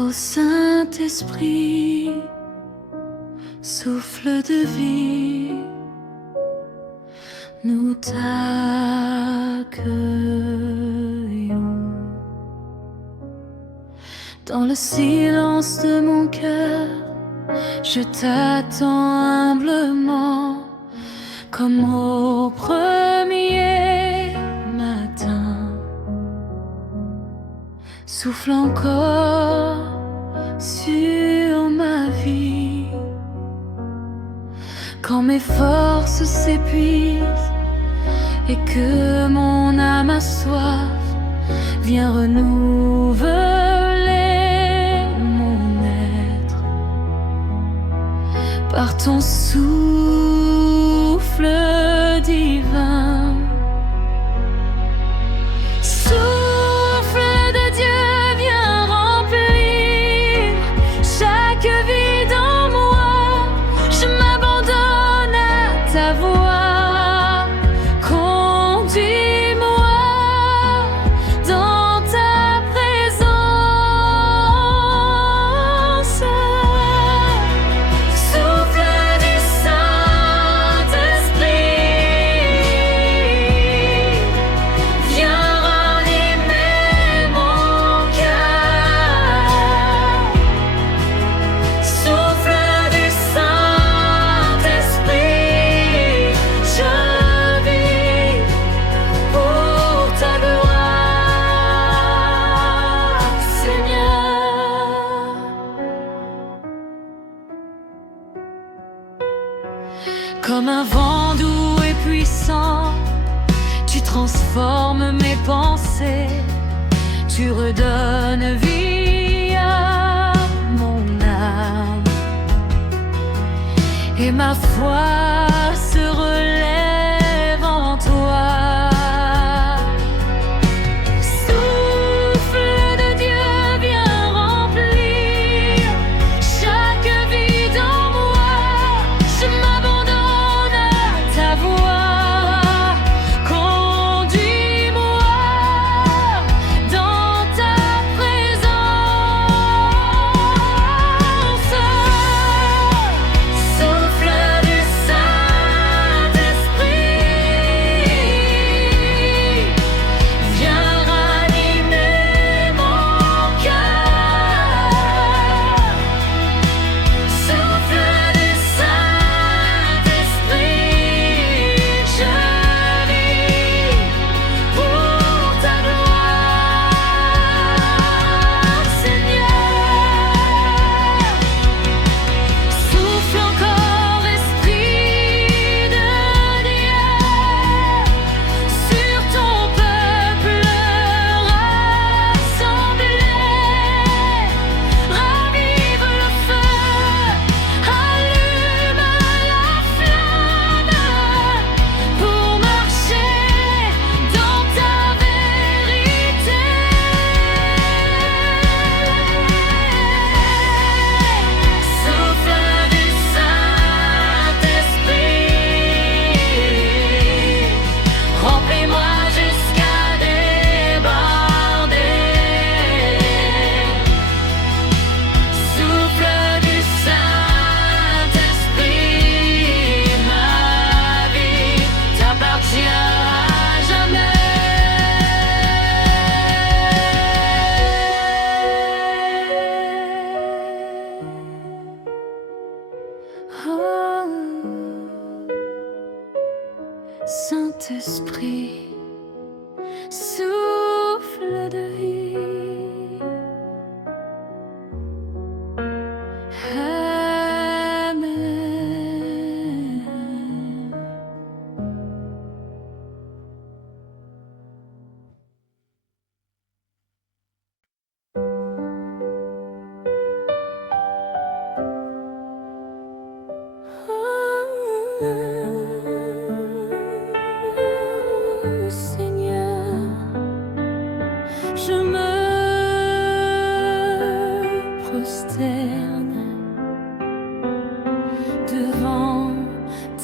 Ô Saint-Esprit, souffle de vie, nous t'accueillons. Dans le silence de mon cœur, je t'attends humblement, comme au premier matin. Souffle encore sur ma vie, quand mes forces s'épuisent et que mon âme a soif. Viens renouveler mon être par ton souffle divin. Souffle de Dieu, viens remplir chaque vide en moi. Je m'abandonne à ta voix. Conduis-moi dans ta présence. Souffle du Saint-Esprit, viens ranimer mon cœur. Souffle du Saint-Esprit, je vis pour ta gloire, Seigneur. Comme un vent doux et puissant, tu transformes mes pensées, tu redonnes vie à mon âme, et ma foi se relève en toi. Souffle de Dieu, viens remplir chaque vide en moi. Je m'abandonne à ta voix. Conduis-moi dans ta présence. Souffle du Saint-Esprit, viens ranimer mon cœur. Souffle du Saint-Esprit, je vis pour ta gloire, Seigneur. Souffle encore, Esprit de Dieu, sur ton peuple rassemblé. Ravive le feu, allume la flamme pour marcher dans ta vérité. Souffle du Saint-Esprit, remplis-moi jusqu'à déborder. Souffle du Saint-Esprit, ma vie t'appartient à jamais. Oh, Saint-Esprit, souffle de vie. Amen. Seigneur, je me prosterne devant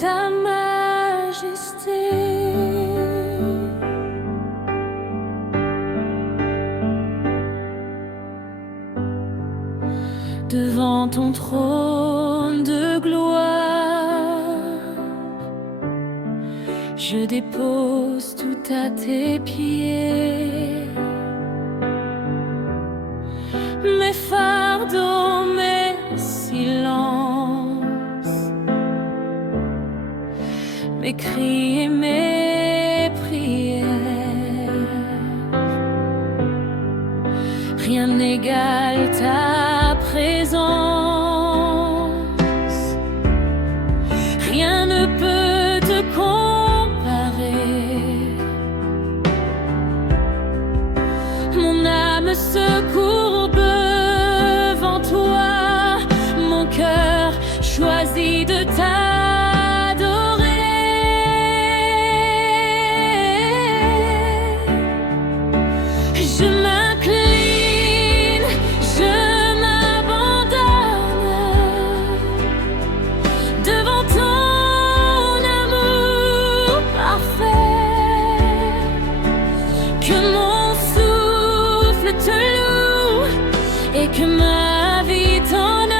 ta majesté. ton trône de gloire. Je dépose tout à tes pieds, mes fardeaux, mes silences, mes cris et mes prières. Rien n'égale ta présence, rien ne peut te comparer. Mon âme se courbe devant toi, mon cœur choisit de t'adorer. Je m'incline, je m'abandonne devant ton amour parfait. Que mon souffle te loue et que ma vie t'honore.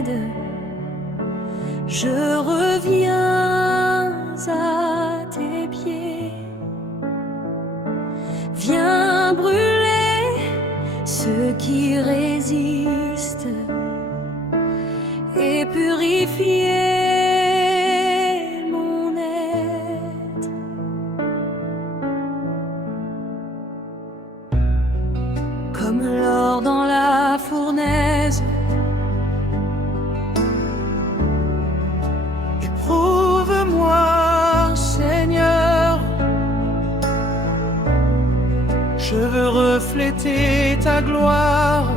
aide. Je reviens à tes pieds. Viens brûler ceux qui résistent et purifier mon être. Comme l'or dans la fournaise, éprouve-moi, Seigneur. Je veux refléter ta gloire,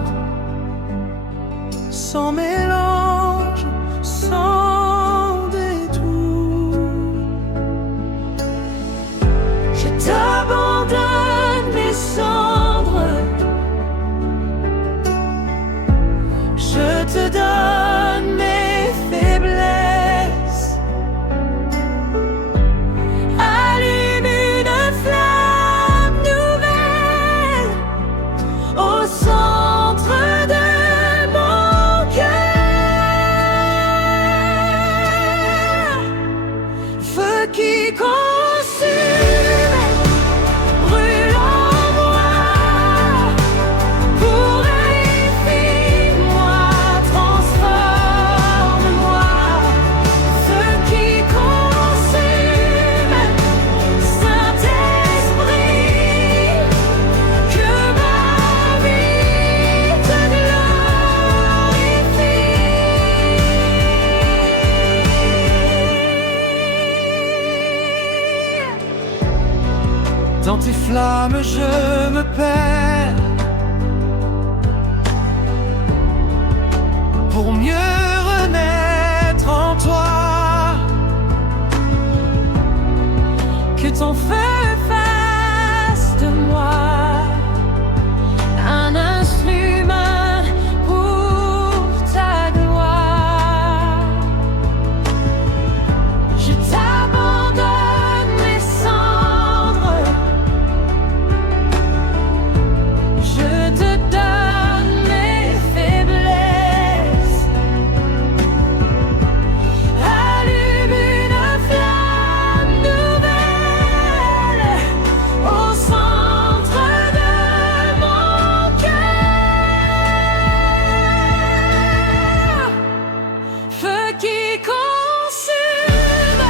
sans mélange, sans détour. Je t'abandonne mes cendres, je te donne mes faiblesses. Allume une flamme nouvelle au centre de mon cœur. Feu qui consume, brûle en moi, purifie-moi, transforme-moi. Feu qui consume, Saint-Esprit, que ma vie te glorifie. Dans tes flammes je me perds, pour mieux renaître en toi. Que ton feu fasse de moi un instrument pour ta gloire. Je t'abandonne mes cendres, je te donne mes faiblesses. Allume une flamme nouvelle au centre de mon cœur. Feu qui consume,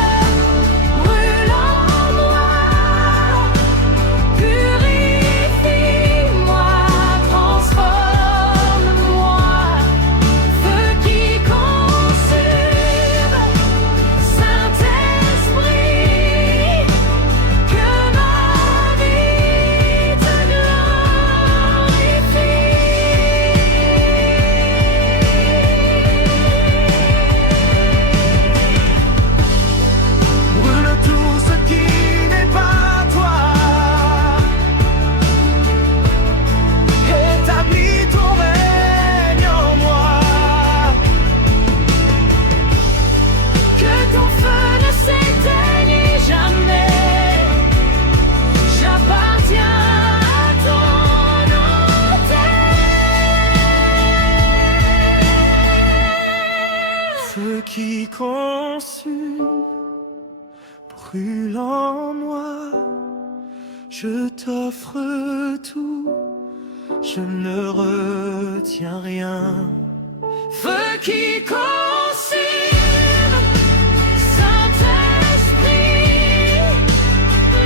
brûle en moi, purifie-moi, transforme-moi. Feu qui consume, Saint-Esprit, que ma vie te glorifie. Brûle tout ce qui n'est pas toi, établis ton règne en moi. Que ton feu ne s'éteigne jamais. J'appartiens à ton autel. Feu qui consume, brûle en moi. Je t'offre tout, je ne retiens rien. Feu qui consume, Saint-Esprit,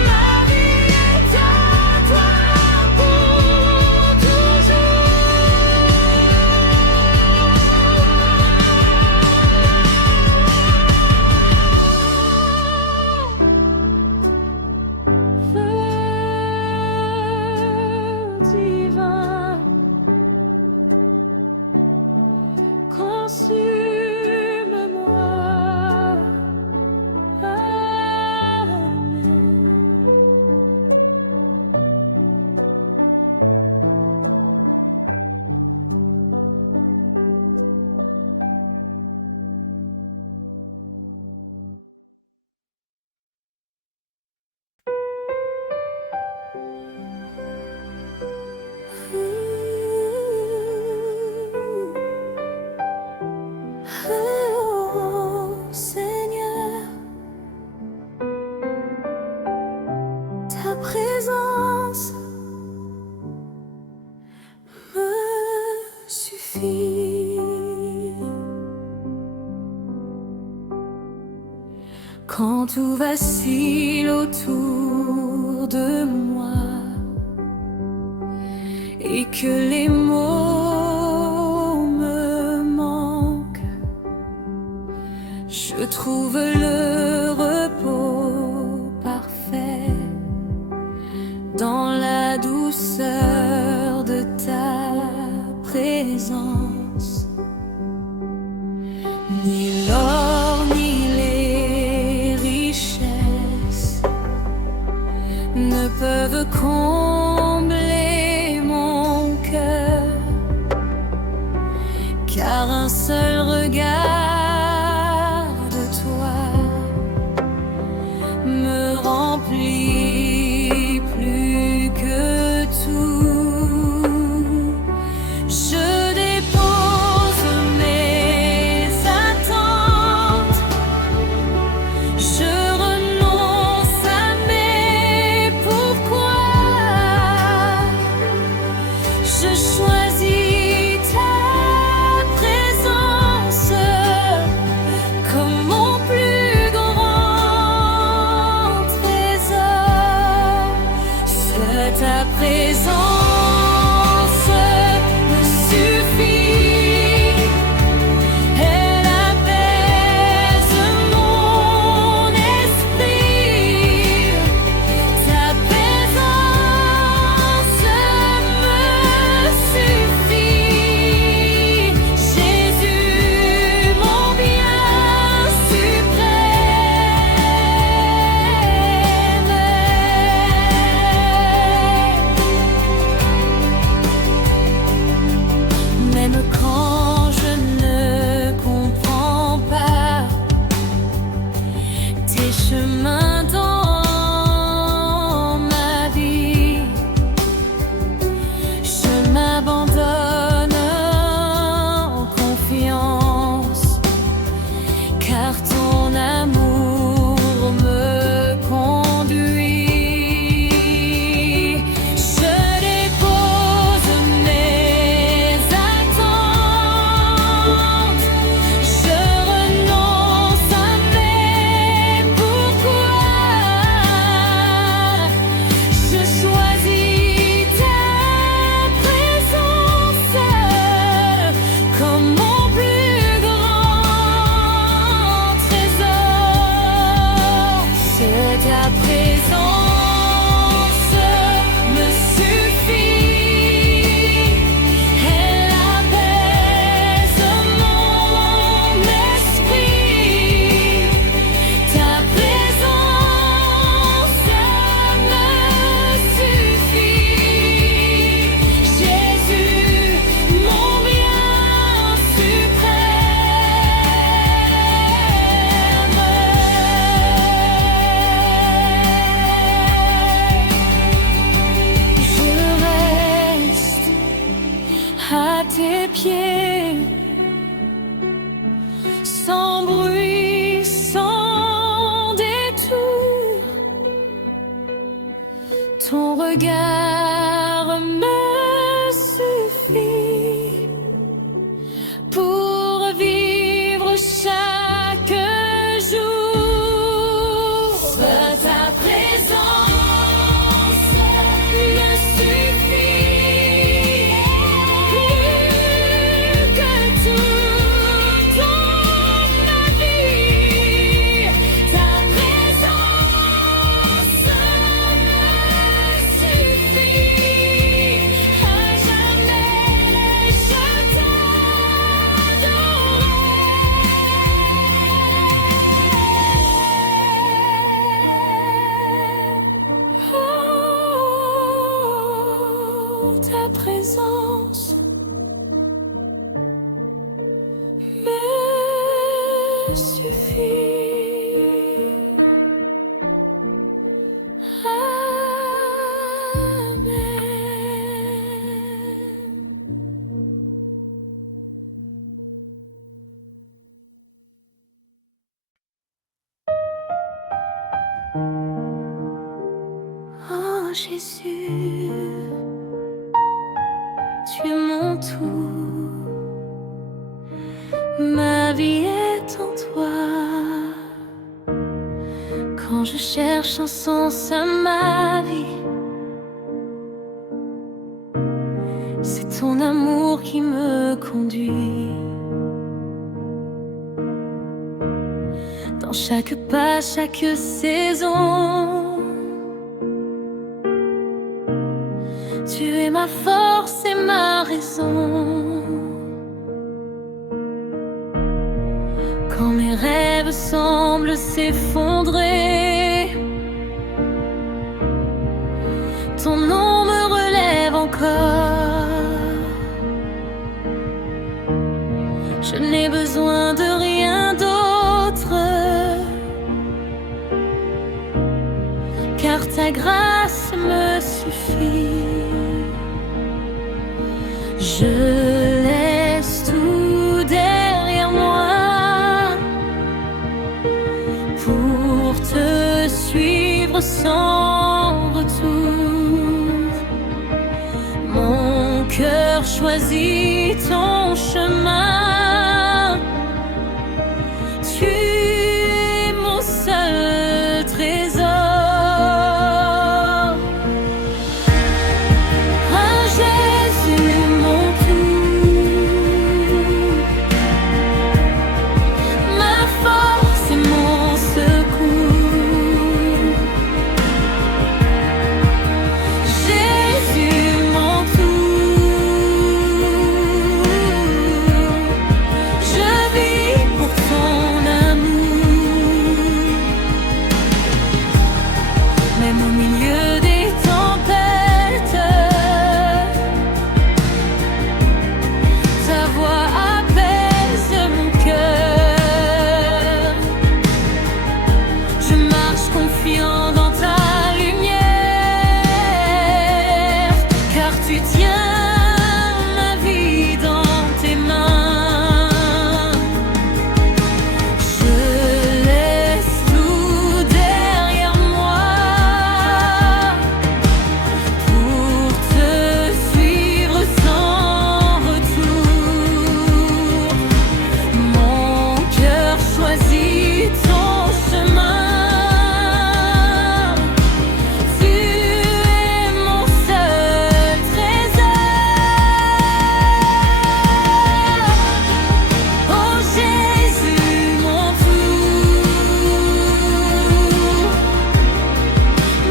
ma vie est à toi pour toujours. Feu divin, consume Oh Seigneur, ta présence me suffit. Quand tout vacille autour de moi et que les mots me manquent, je trouve le repos parfait dans la douceur de ta présence. Ni l'or ni les richesses ne peuvent combler mon cœur, car un seul regard de toi me remplit plus que tout. Je dépose mes attentes, je renonce à mes pourquoi. Je choisis ta présence comme mon plus grand trésor. C'est ta présence me suffit. Elle apaise mon esprit. Ta présence me suffit. Jésus, mon bien suprême. Même quand je ne comprends pas tes chemins dans ma vie, je m'abandonne en confiance, car ton amour me conduit. Je dépose mes attentes, je renonce à mes pourquoi. Je choisis ta présence comme mon plus grand trésor. C'est ta présence me suffit. Elle apaise mon esprit. Ta présence me suffit. Jésus, mon bien suprême. Je reste à tes pieds, sans bruit, sans détour. Ton regard me suffit pour vivre chaque jour. Ta présence me suffit plus que tout dans ma vie. Ta présence me suffit à jamais. Je t'adorerai. Oh, ta présence me suffit. Amen. Oh Jésus, tu es mon tout, ma vie est en toi. Quand je cherche un sens à ma vie, c'est ton amour qui me conduit. Dans chaque pas, chaque saison, tu es ma force et ma raison. Quand mes rêves semblent s'effondrer, ton nom me relève encore. Je n'ai besoin de rien d'autre, car ta grâce me suffit. Je laisse tout derrière moi pour te suivre sans retour. Mon cœur choisit ton chemin. Tu es mon seul trésor. Ah Jésus, mon tout, ma force et mon secours. Jésus, mon tout, je vis pour ton amour. Même au milieu des tempêtes, ta voix apaise mon cœur. Je marche confiant dans ta lumière, car tu tiens ma vie dans tes mains. Je laisse tout derrière moi pour te suivre sans retour. Mon cœur choisit ton chemin. Tu es mon seul trésor. Oh Jésus, mon tout,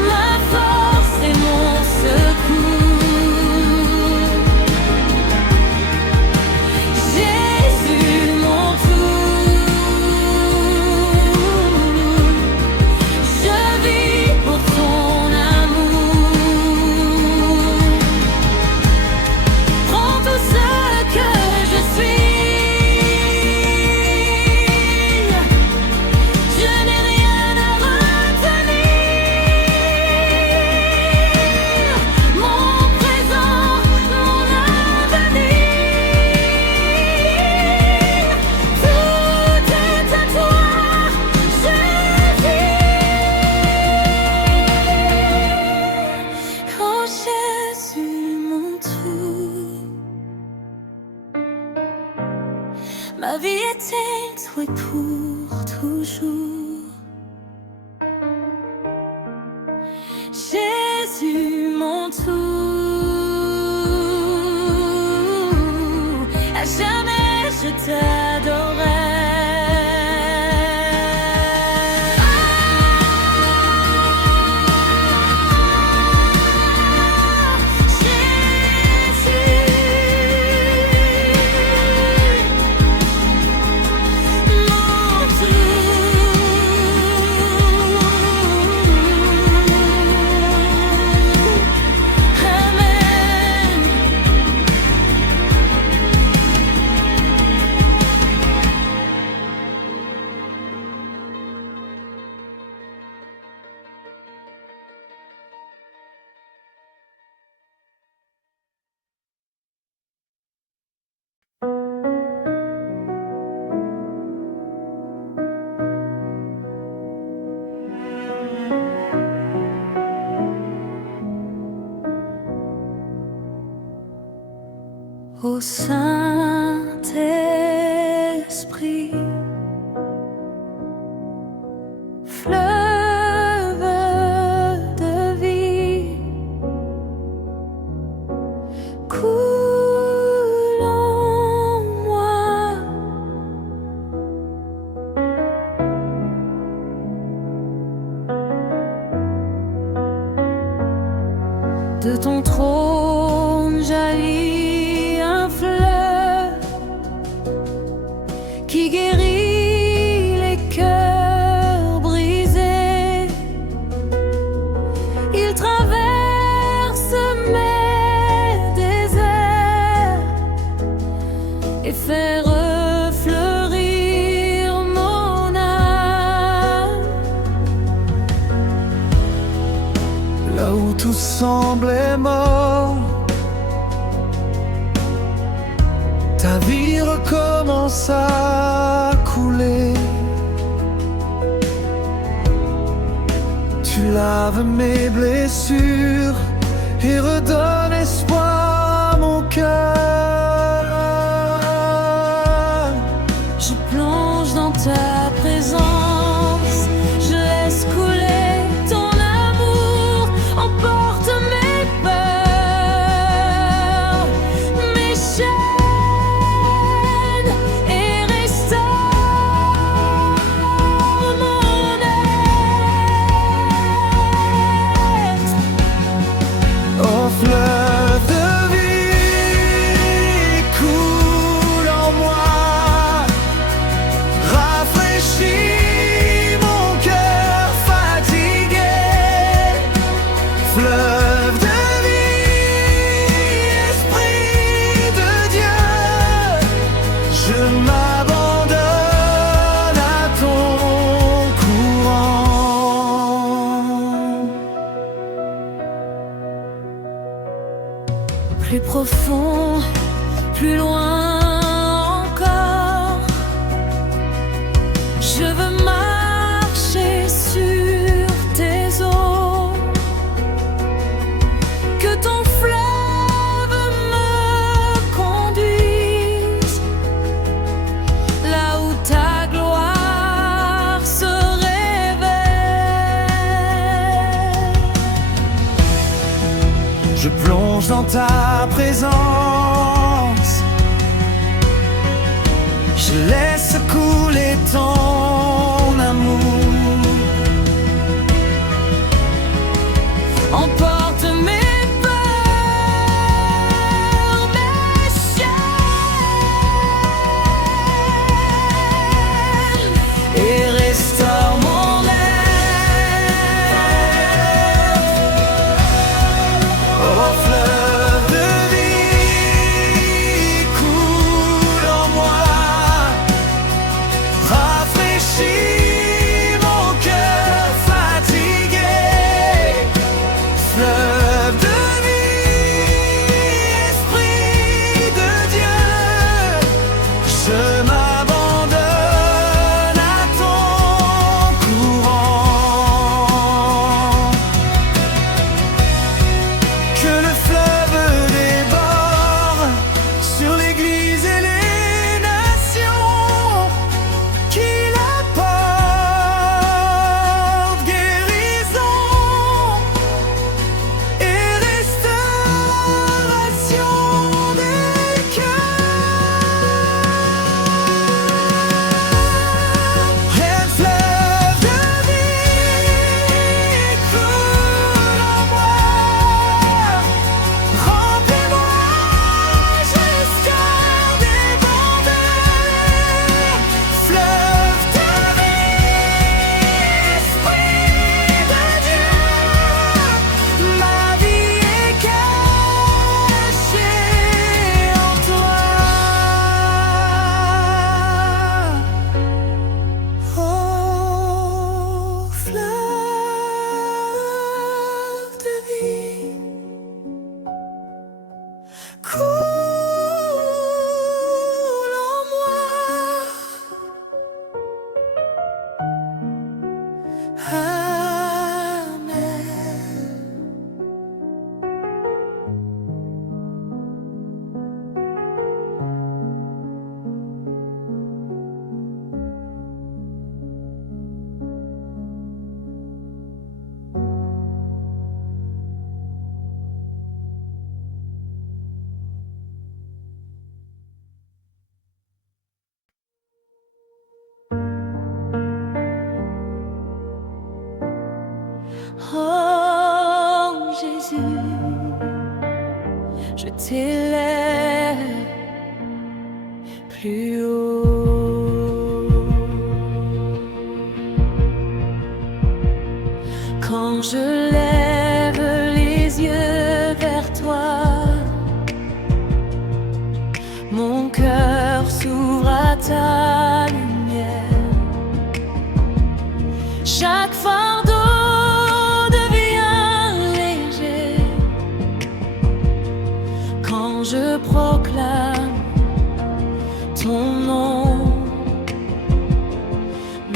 ma force et mon secours. Jésus, mon tout, je vis pour ton amour. Prends tout ce que je suis, je n'ai rien à retenir. Mon présent, mon avenir, tout est à toi, je vis. Oh Jésus, mon tout, ma vie est éteinte et pour toujours. Jésus, mon tout, à jamais je t'adorerai. Amen. Ô Saint-Esprit, fleuve de vie, coule en moi. De ton trône jaillit un fleuve qui guérit les cœurs brisés. Il traverse mes déserts et fait refleurir mon âme. Là où tout semblait mort, ta vie recommence à couler. Tu laves mes blessures et redonnes espoir à mon cœur. Je plonge dans ta présence, je laisse couler ton amour, emporte mes peurs, mes chaînes et restaure mon être. Au fleuve de vie, coule en moi, rafraîchis mon cœur fatigué. Fleuve de vie, Esprit de Dieu, je m'abandonne à ton courant. Plus profond, plus loin encore, je veux marcher sur tes eaux. Que ton fleuve me conduise là où ta gloire se révèle. Je plonge dans ta présence, je laisse couler ton amour. Emporte mes peurs, mes chaînes Et restaure mon être. Au fleuve de vie, coule en moi,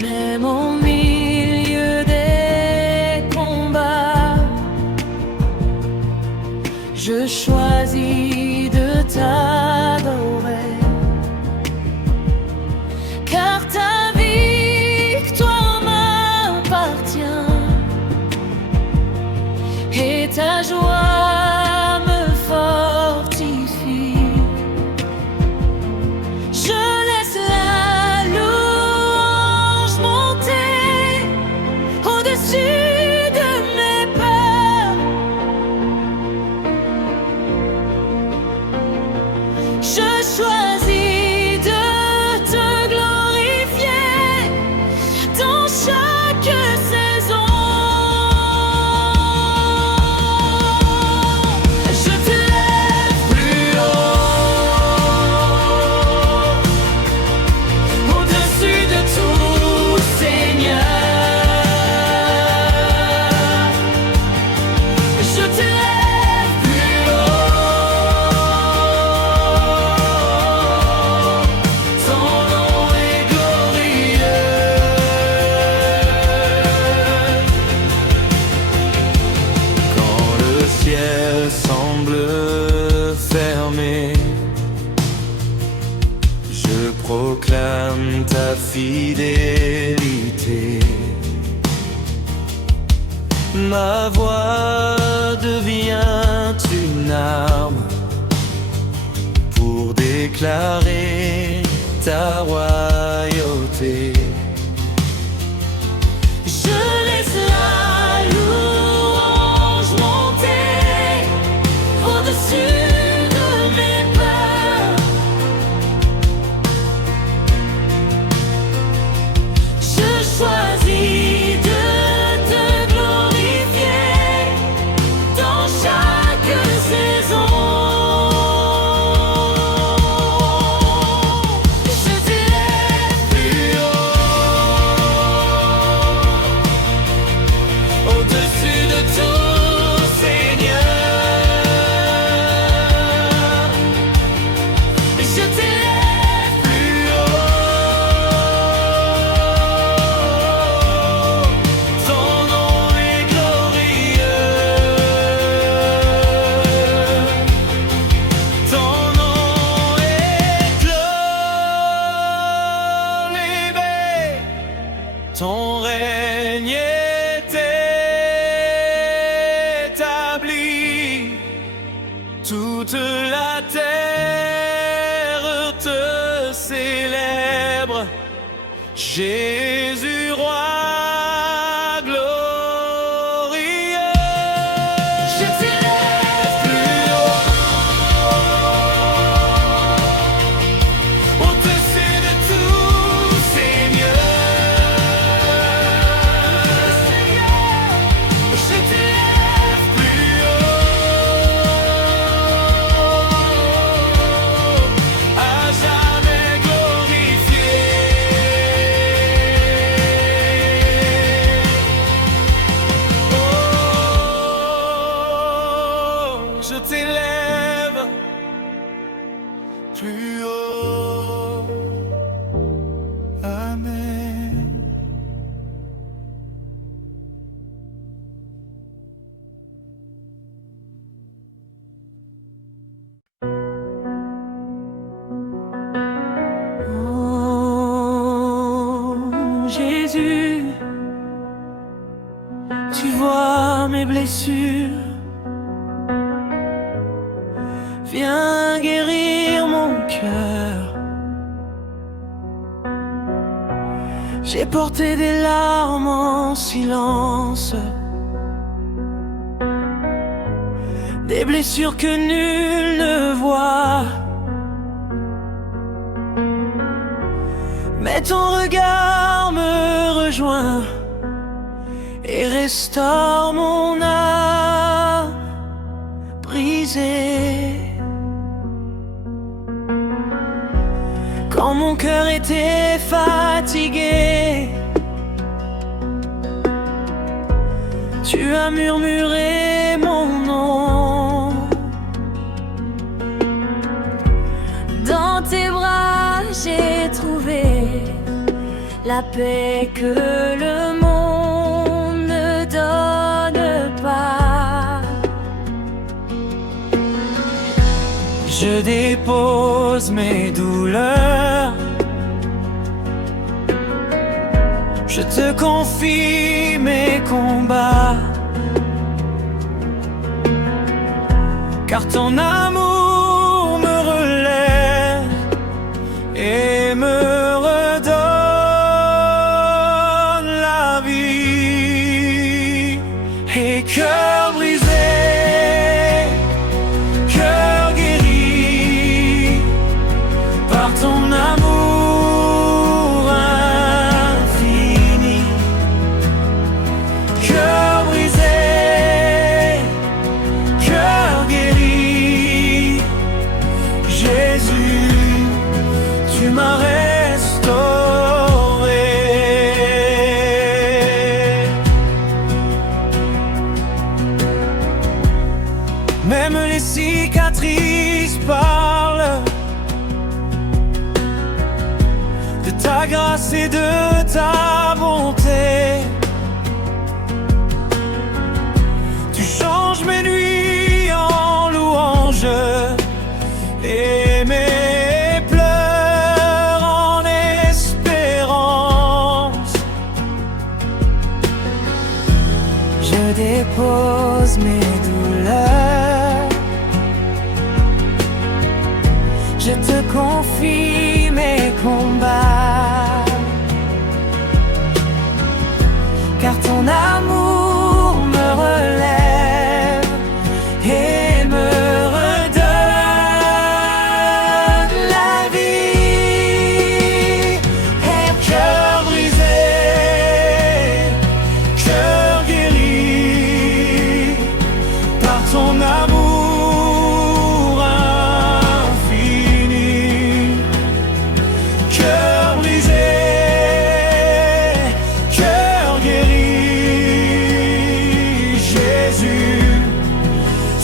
Même au milieu des combats, je choisis de t'adorer, car ta victoire m'appartient et ta joie me fortifie. Je laisse la louange monter au-dessus de mes peurs. Je choisis de te glorifier dans chaque saison. Je t'élève plus haut, au-dessus de tout, Seigneur. Je t'élève plus haut, ton nom est glorieux. Quand le ciel semble fermé, je proclame ta fidélité. Ma voix devient une arme pour déclarer ta royauté. Je laisse la louange monter au-dessus de mes peurs. Je choisis de te glorifier dans chaque saison. Je t'élève plus haut, au-dessus de tout, Seigneur. Je t'élève plus haut, ton nom est glorieux. Ton nom est glorieux. Ton règne est établi, toute la terre te célèbre. Jésus, roi glorieux. Je t'élève plus haut, au-dessus de tout, Seigneur. Je t'élève plus haut, à jamais glorifié. Oh, je t'élève plus haut. Amen. Oh, Jésus, tu vois mes blessures. Viens guérir mon cœur. J'ai porté des larmes en silence, des blessures que nul ne voit. Mais ton regard me rejoint et restaure mon âme brisée. Quand mon cœur était fatigué, tu as murmuré mon nom. Dans tes bras j'ai trouvé la paix que le monde ne donne pas. Je dépose mes douleurs, je te confie mes combats, car ton amour me relève et me redonne la vie. Et cœur brisé, cœur guéri par ton amour infini. Cœur brisé, cœur guéri, Jésus, tu m'as restauré. Même les cicatrices parlent de ta grâce et de ta bonté. Tu changes mes nuits en louanges et mes pleurs en espérance. Je dépose mes douleurs, je te confie mes combats, car ton amour me relève et me redonne la vie. Et cœur brisé, cœur guéri par ton amour infini. Cœur brisé, cœur guéri, Jésus,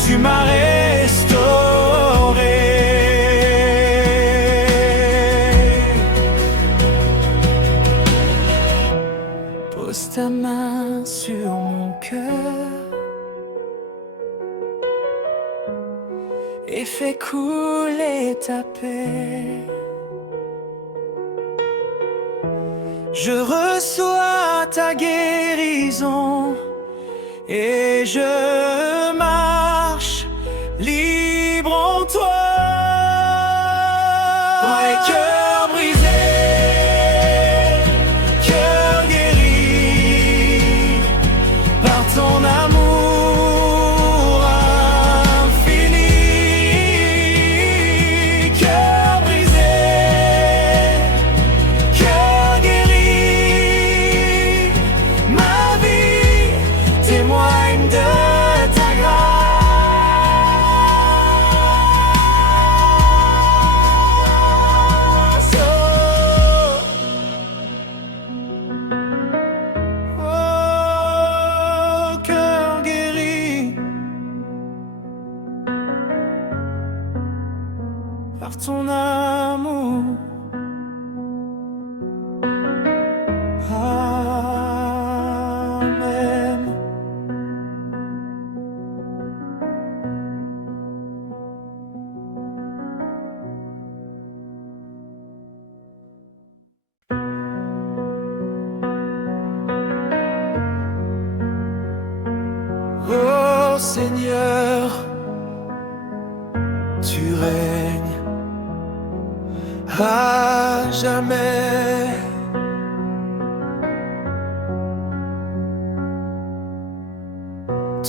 tu m'as restauré. Pose ta main sur mon cœur et fais couler ta paix. Je reçois ta guérison et je marche libre en toi. Ouais, cœur brisé, cœur guéri par ton amour infini. Cœur brisé, cœur guéri, ma vie témoigne de ta grâce. Oh, oh, cœur guéri par ton amour. Amen. Oh Seigneur, tu règnes à jamais.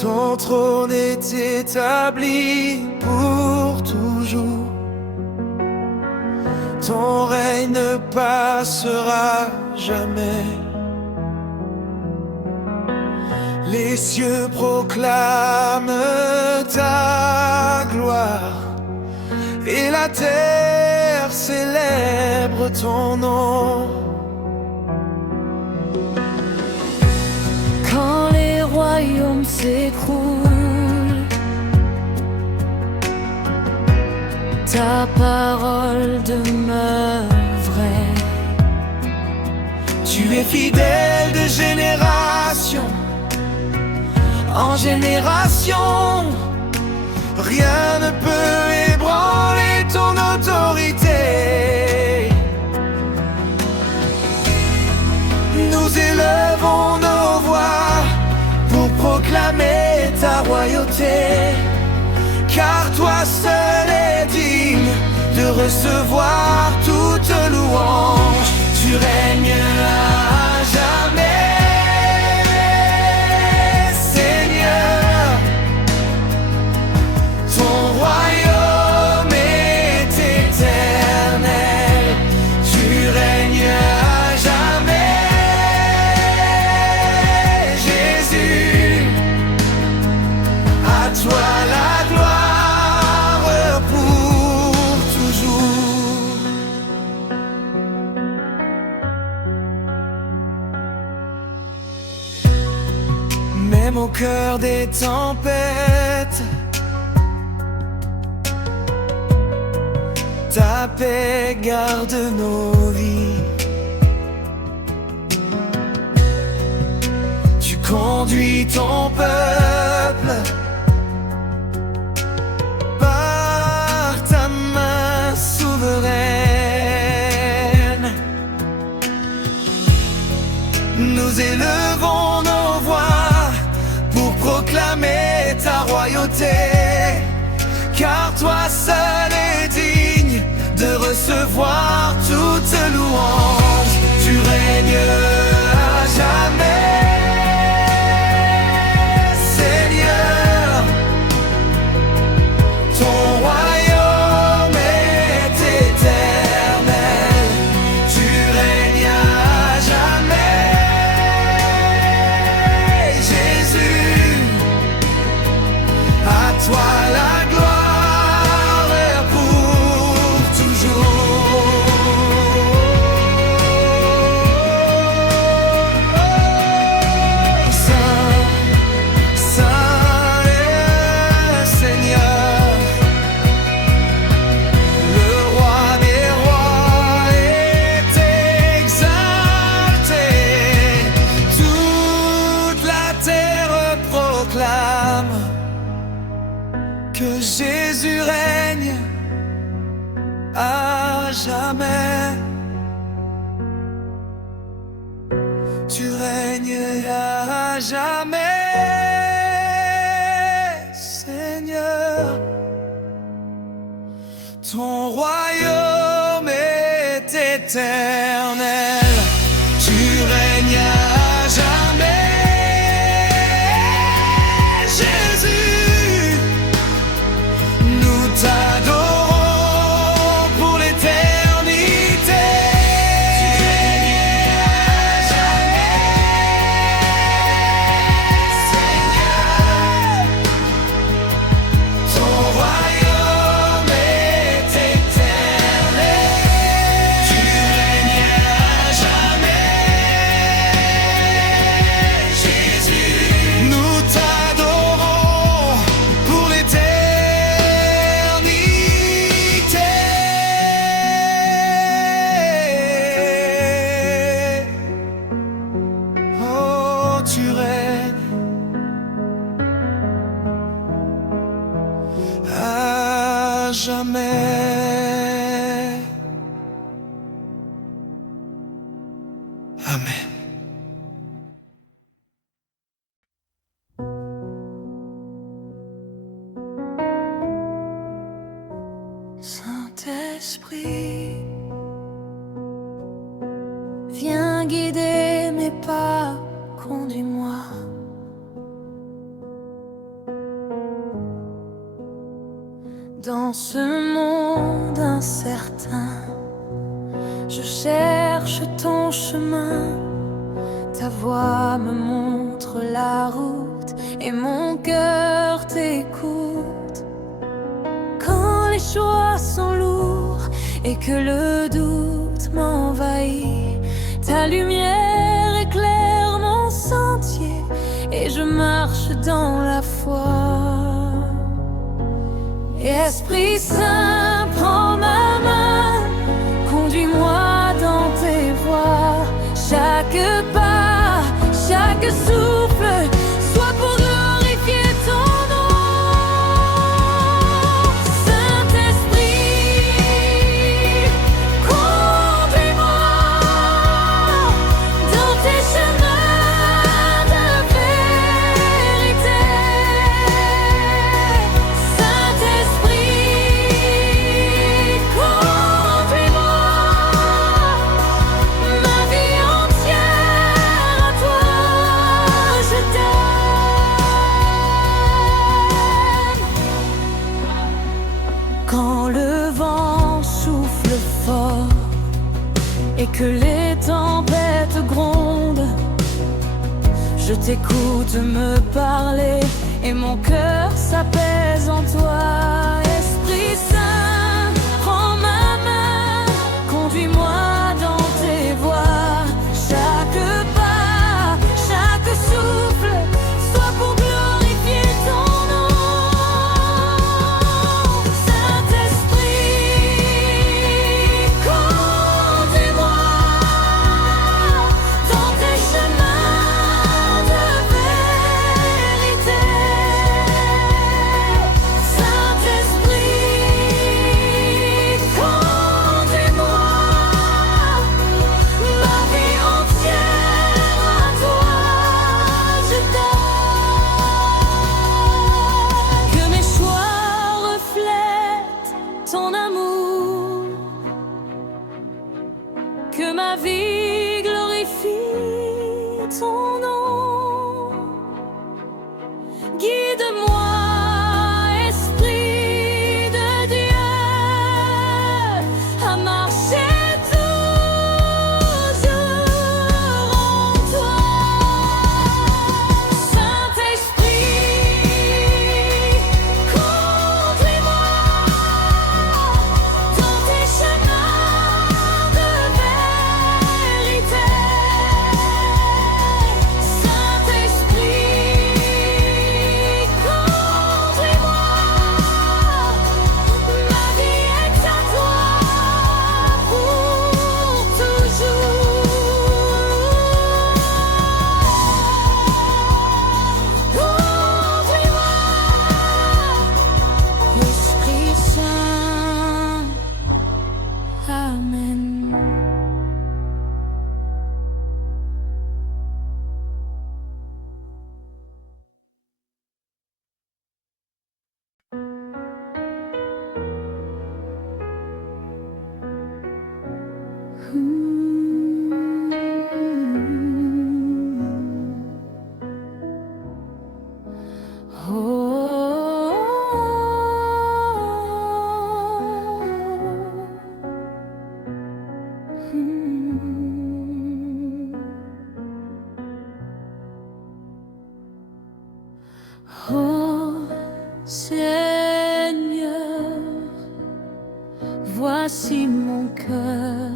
Ton trône est établi pour toujours. Ton règne ne passera jamais. Les cieux proclament ta gloire et la terre célèbre ton nom. Quand les royaumes s'écroulent, ta parole demeure vraie. Tu es fidèle de génération en génération. Rien ne peut ébranler ton autorité. Nous élevons nos voix pour proclamer ta royauté, car toi seul es digne de recevoir toute louange. Tu règnes à jamais, Seigneur. Ton royaume est éternel. Tu règnes à jamais, Jésus. À toi la gloire pour toujours. Même au cœur des tempêtes, ta paix garde nos vies. Tu conduis ton peuple par ta main souveraine. Nous élevons nos voix pour proclamer ta royauté, car toi seul es digne de recevoir toute louange. Tu règnes à jamais, Seigneur. Ton royaume est éternel. Tu règnes à jamais, Jésus. À toi la gloire pour toujours. Saint, Saint est le Seigneur, le roi des rois est exalté. Toute la terre proclame que Jésus règne à jamais. Tu règnes à jamais, Seigneur. Ton royaume est éternel. Tu règnes à jamais, Jésus. Nous t'adorons pour l'éternité. Tu règnes à jamais, Seigneur. Ton royaume est éternel. Tu règnes à jamais, Jésus. Nous t'adorons pour l'éternité. Oh, tu règnes à jamais. Amen. Saint-Esprit, viens guider mes pas, conduis-moi. Dans ce monde incertain, je cherche ton chemin. Ta voix me montre la route et mon cœur t'écoute. Quand les choix sont lourds et que le doute m'envahit, ta lumière éclaire mon sentier et je marche dans la foi. Esprit Saint, prends ma main, conduis-moi dans tes voies. Chaque chaque pas, chaque souffle soit pour glorifier ton nom. Saint-Esprit, conduis-moi dans tes chemins de vérité. Saint-Esprit, conduis-moi, ma vie entière à toi je t'aime. Quand le vent souffle fort et que les tempêtes grondent, je t'écoute me parler et mon cœur s'apaise en toi. Esprit Saint, prends ma main, conduis-moi dans tes voies. Chaque pas, chaque souffle soit pour glorifier ton nom. Saint-Esprit, conduis-moi dans tes chemins de vérité. Saint-Esprit, conduis-moi, ma vie entière à toi je donne. Que mes choix reflètent ton amour, que ma vie glorifie ton nom. Guide-moi, Esprit de Dieu, à marcher toujours en toi. Saint-Esprit, conduis-moi dans tes chemins de vérité. Saint-Esprit, conduis-moi, ma vie est à toi pour toujours. Conduis-moi, Esprit Saint. Amen. Oh Seigneur, voici mon cœur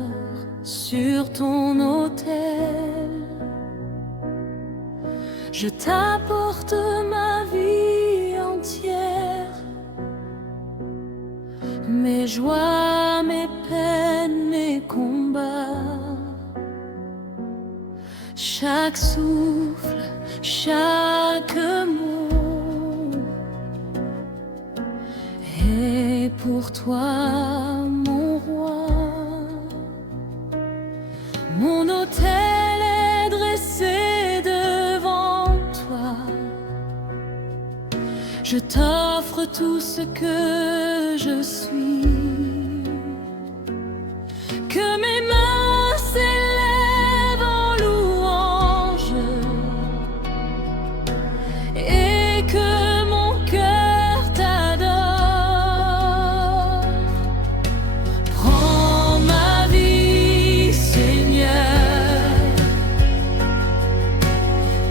sur ton autel. Je t'apporte ma vie entière, mes joies, mes peines, mes combats. Chaque souffle, chaque mot est pour toi, mon roi. Mon autel est dressé devant toi. Je t'offre tout ce que je suis. Que mes mains s'élèvent en louange et que mon cœur t'adore. Prends ma vie, Seigneur,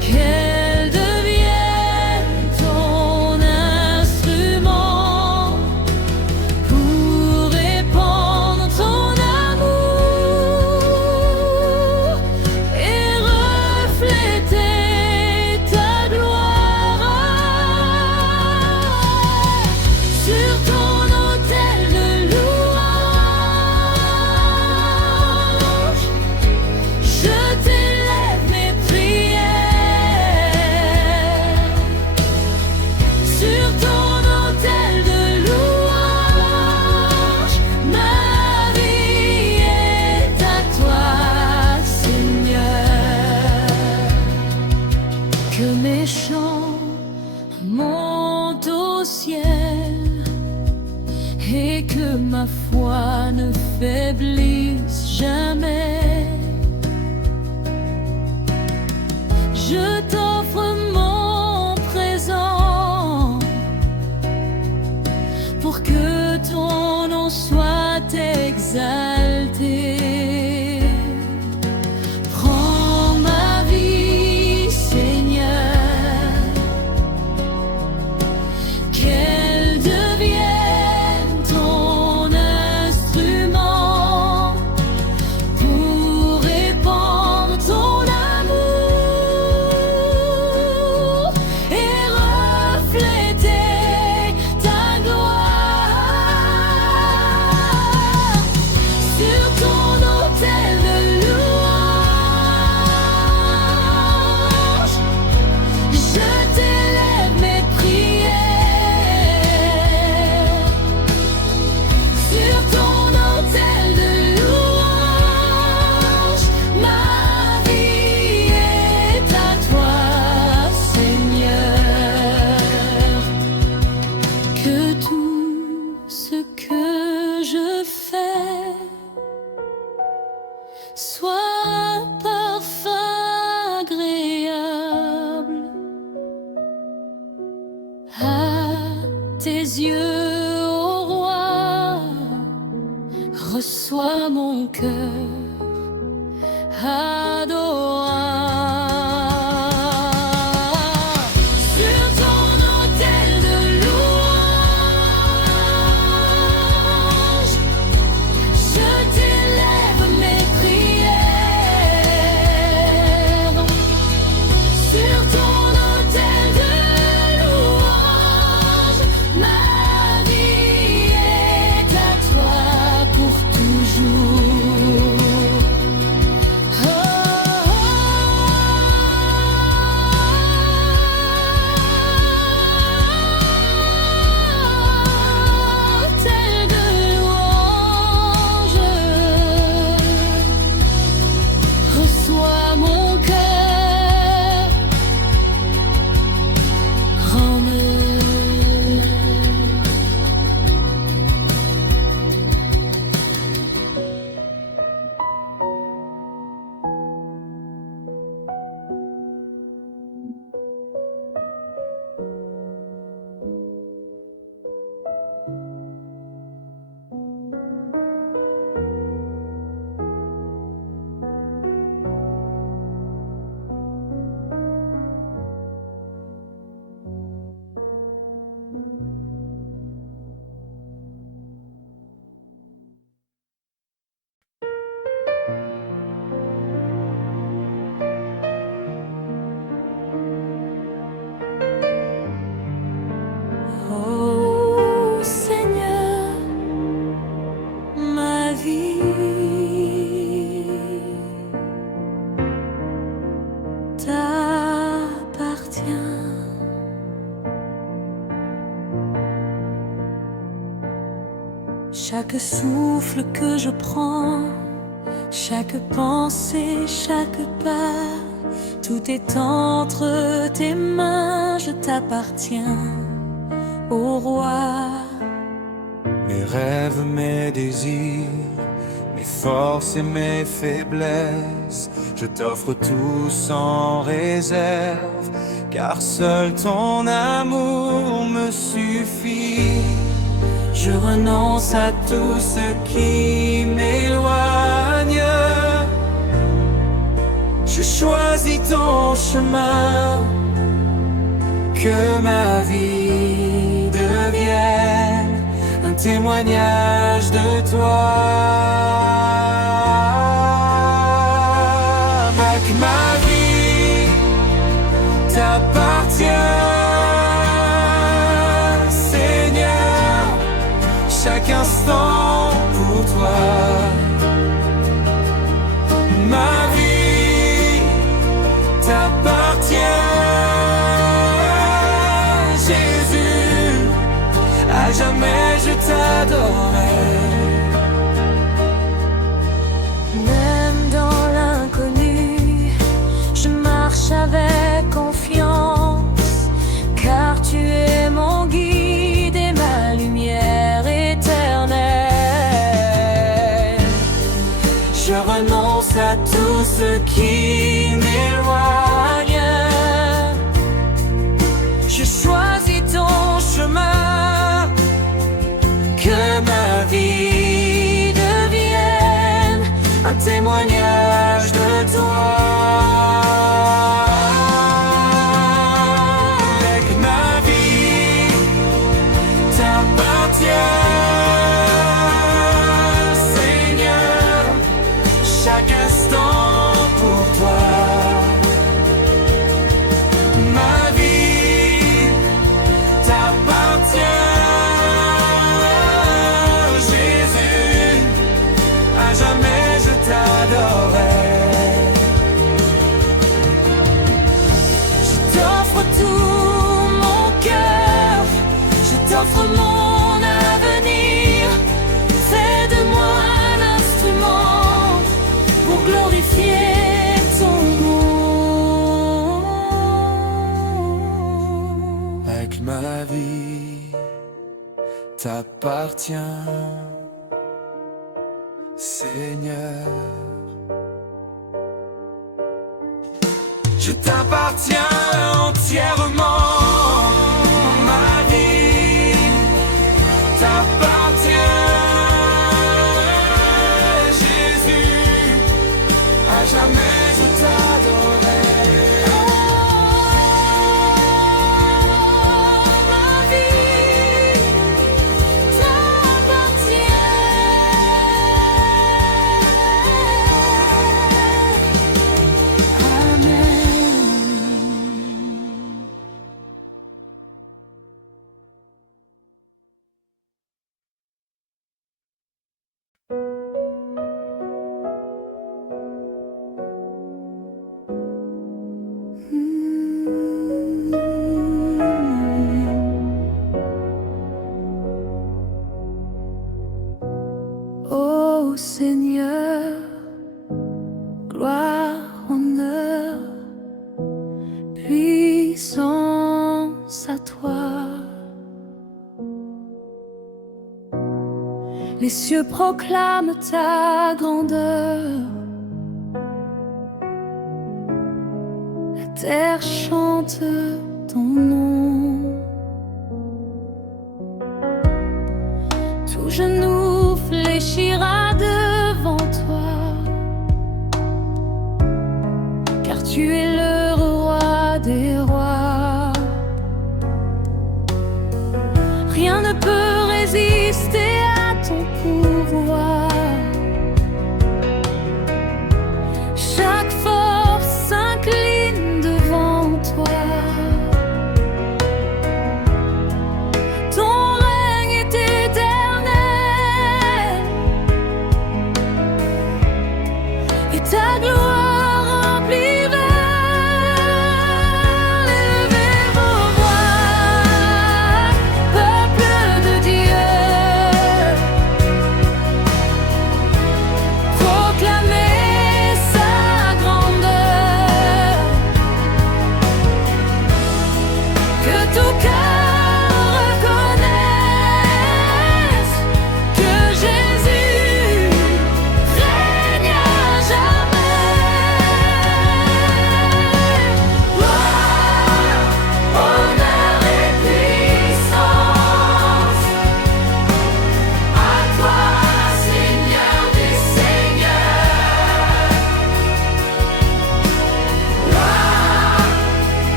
qu'elle devienne ton instrument pour mes chants montent au ciel et que ma foi ne faiblisse jamais. Je t'offre mon présent pour que ton nom soit exalté. Prends ma vie, Seigneur, qu'elle devienne ton instrument pour répandre ton amour et refléter ta gloire sur ton autel de louange. Je t'élève mes prières sur ton autel de louange. Ma vie est à toi, Seigneur. Que tout ce que je fais soit un parfum agréable à tes yeux, ô roi. Reçois mon cœur adorable sur ton autel de louange. Je t'élève mes prières sur ton autel de louange. Ma vie est à toi pour toujours. Oh, autel de louange. Reçois mon cœur, rends-le. Oh Seigneur, ma vie t'appartient. Chaque souffle que je prends, chaque pensée, chaque pas, tout est entre tes mains. Je t'appartiens, ô roi. Mes rêves, mes désirs, mes forces et mes faiblesses, je t'offre tout sans réserve, car seul ton amour me suffit. Je renonce à tout ce qui m'éloigne. Je choisis ton chemin, que ma vie devienne un témoignage de toi. Que ma vie t'appartient, Seigneur, chaque instant pour toi. Ma vie t'appartient, Jésus, à jamais je t'adorerai. Même dans l'inconnu, je marche avec confiance. t'offre mon avenir. Fais de moi un instrument pour glorifier ton nom. Avec ma vie t'appartient, Seigneur. Je t'appartiens entièrement. Ma vie t'appartient, Jésus. À jamais je t'adorerai. Ma vie t'appartient. Ô Seigneur, gloire, honneur, puissance à toi. Les cieux proclament ta grandeur, la terre chante ton nom. Tout genou fléchira devant toi, car tu es le roi des rois. Rien ne peut résister à ton pouvoir. Chaque force s'incline devant toi.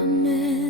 Amen.